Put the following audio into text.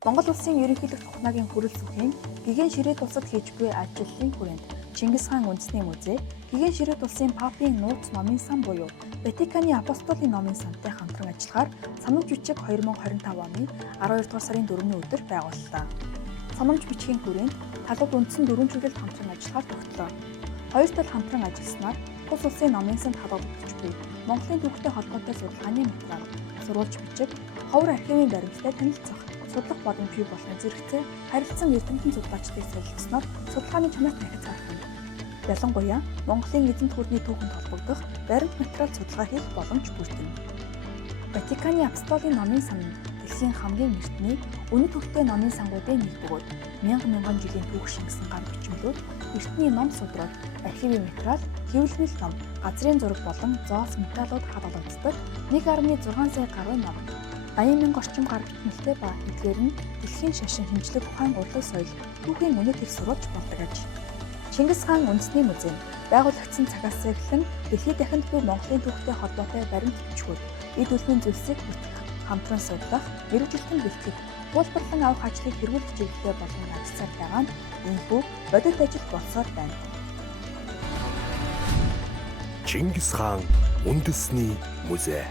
Монгол улсын ерөнхийлөгч ухамаагийн хүрэл сүхийн гигэн ширээ тусад хийж буй ажлын хүрээнд Чингис хаан үндэсний музей, гигэн ширээ улсын папын нууц номын сан буюу Ватиканы апостолийн номын сантай хамтран ажиллахаар санамж бичиг 2025 оны 12 дугаар сарын 4-ний өдөр байгууллаа. Санамж бичгийн хүрээнд талууд үндсэн 4 чиглэлд хамтран ажиллахаар тогтлоо. Хоёр тал хамтран ажилласнаар тус улсын номын санд халуулж буй Монголын түүхтэй холбоотой судалгааны материал, сурвалж бичиг, ховор архивын баримттай танилцах, судлах боломжгүй болон зэрэгцээ харилцан эрдэмтэн судлаачдыг солилцсноор судалгааны чанар дахиж зарах юм. Ялангуяа Монголын эзэнт гүрний түүхэнд холбогдох баримт материал судалгаа хийх боломж бүрдэнэ. Ватиканы апостолийн номын сан нь дэлхийн хамгийн эртний үнэт төвтэй номын сангуудын нэг бөгөөд мянган жилийн түүх шингэсэн гар бичмлүүд, эртний ном судрал, архивын материал, хэвлэмэл ном, газрын зураг болон зоос металлууд хадгалагддаг 1.6 сая гаруй ном. 80,000 орчим гар bitmэлтэй ба эдгээр нь дэлхийн шашин хэмжлэг ухаан урлаг соёл түүхийн үнэт их сурвалж болдог аж. Чингис хаан үндэсний музей байгуулагдсан цагаас эхлэн дэлхийд дахинд буй Монголын түүхтэй холбоотой баримт бичгүүд, эд өлмийн зүйлсийг бүртгэх, хамтран судлах, мэргэжилтэн бэлтгэх, туулбарлан авах ажлыг хэрэглэх чиглэлтэй болон ажилласаар байгаа нь энэхүү бодит ажил болсоор байна. Чингис хаан үндэсний музей.